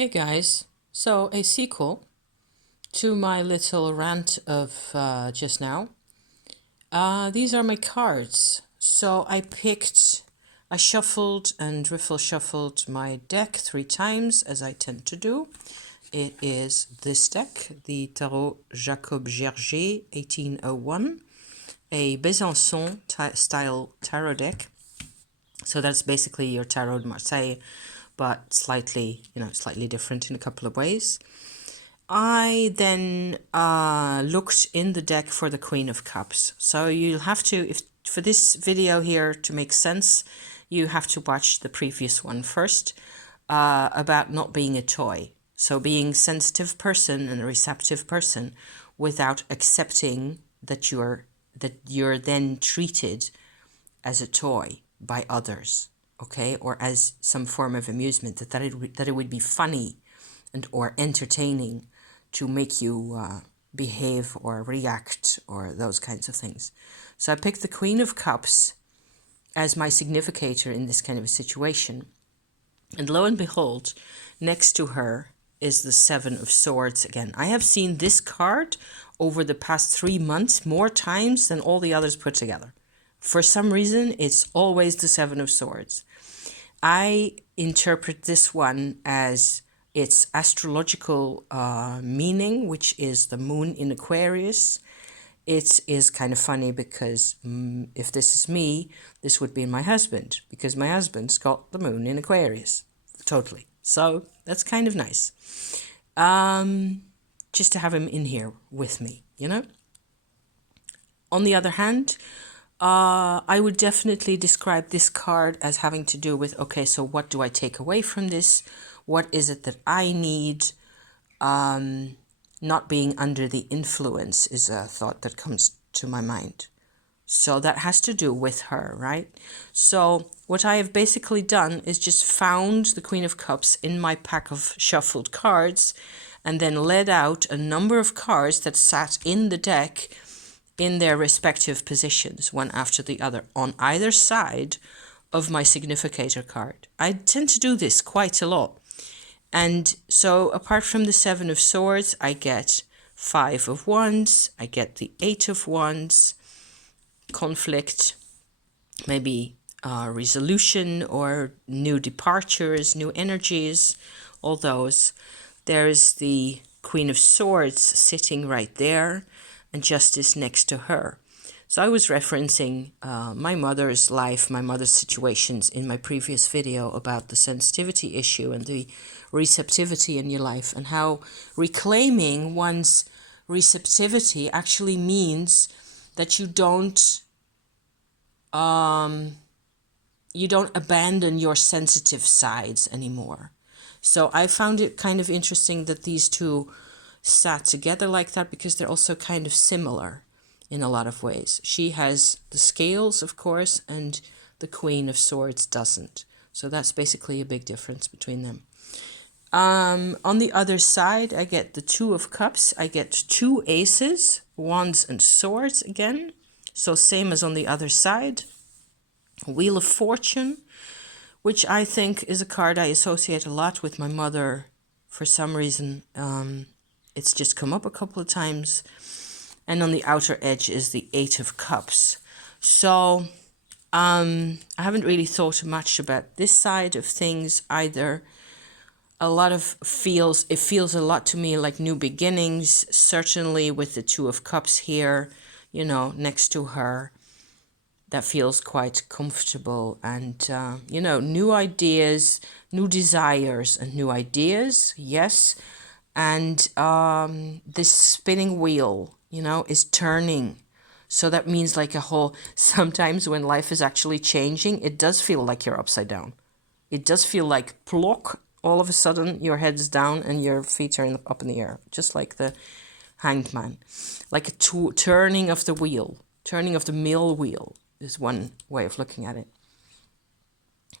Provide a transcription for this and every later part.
Hey guys, so a sequel to my little rant of just now. These are my cards. So I shuffled and riffle shuffled my deck 3 times, as I tend to do. It is this deck, the Tarot Jacob Gerger 1801, a Besançon style tarot deck. So that's basically your Tarot de Marseille, but slightly different in a couple of ways. I then looked in the deck for the Queen of Cups. So you'll have to, if for this video here to make sense, you have to watch the previous one first about not being a toy. So being a sensitive person and a receptive person without accepting that you're then treated as a toy by others, okay, or as some form of amusement, that it would be funny and or entertaining to make you behave or react or those kinds of things. So I picked the Queen of Cups as my significator in this kind of a situation. And lo and behold, next to her is the Seven of Swords again. I have seen this card over the past 3 months more times than all the others put together. For some reason, it's always the Seven of Swords. I interpret this one as its astrological meaning, which is the moon in Aquarius. It is kind of funny because if this is me, this would be my husband, because my husband's got the moon in Aquarius, totally. So that's kind of nice. Just to have him in here with me, you know? On the other hand, I would definitely describe this card as having to do with, okay, so what do I take away from this? What is it that I need? Not being under the influence is a thought that comes to my mind. So that has to do with her, right? So what I have basically done is just found the Queen of Cups in my pack of shuffled cards and then led out a number of cards that sat in the deck in their respective positions, one after the other, on either side of my significator card. I tend to do this quite a lot. And so apart from the Seven of Swords, I get 5 of Wands, I get the 8 of Wands, conflict, maybe resolution or new departures, new energies, all those. There's the Queen of Swords sitting right there, and Justice next to her. So I was referencing my mother's life, my mother's situations in my previous video about the sensitivity issue and the receptivity in your life, and how reclaiming one's receptivity actually means that you don't abandon your sensitive sides anymore. So I found it kind of interesting that these two sat together like that, because they're also kind of similar in a lot of ways. She has the scales, of course, and the Queen of Swords doesn't. So that's basically a big difference between them. On the other side, I get the Two of Cups. I get 2 aces, Wands and Swords again. So same as on the other side. Wheel of Fortune, which I think is a card I associate a lot with my mother for some reason. It's just come up a couple of times. And on the outer edge is the 8 of Cups. So I haven't really thought much about this side of things either. It feels a lot to me like new beginnings, certainly with the 2 of Cups here, you know, next to her. That feels quite comfortable, and, new ideas, new desires and new ideas, yes. And this spinning wheel, is turning. So that means like sometimes when life is actually changing, it does feel like you're upside down. It does feel like plock, all of a sudden your head is down and your feet are up in the air, just like the Hanged Man. Like a turning of the wheel, turning of the mill wheel is one way of looking at it.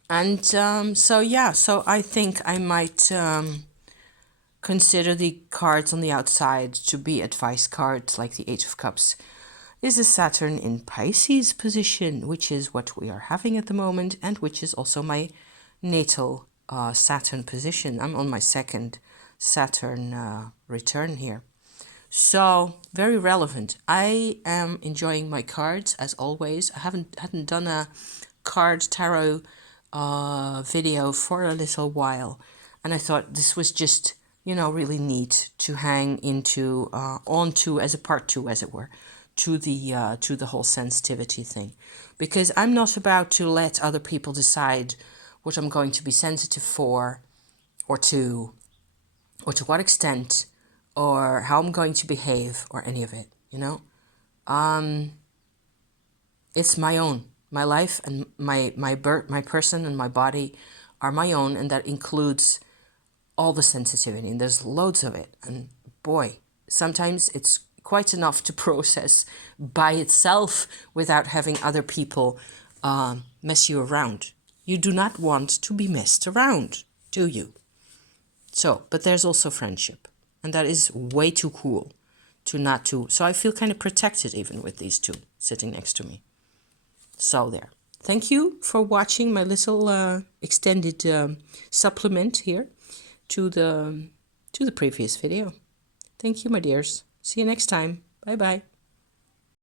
And so I think I might consider the cards on the outside to be advice cards, like the 8 of Cups is a Saturn in Pisces position, which is what we are having at the moment, and which is also my natal Saturn position. I'm on my second Saturn return here. So very relevant. I am enjoying my cards as always. I hadn't done a card tarot video for a little while, and I thought this was just, you know, really neat to hang into onto as a part two, as it were, to the whole sensitivity thing, because I'm not about to let other people decide what I'm going to be sensitive for, or to what extent, or how I'm going to behave, or any of it, you know. It's my own. My life and my person and my body are my own, and that includes all the sensitivity, and there's loads of it. And boy, sometimes it's quite enough to process by itself without having other people mess you around. You do not want to be messed around, do you? So, but there's also friendship, and that is way too cool to not to. So I feel kind of protected even with these two sitting next to me. So there. Thank you for watching my little extended supplement here to the previous video. Thank you, my dears. See you next time. Bye bye.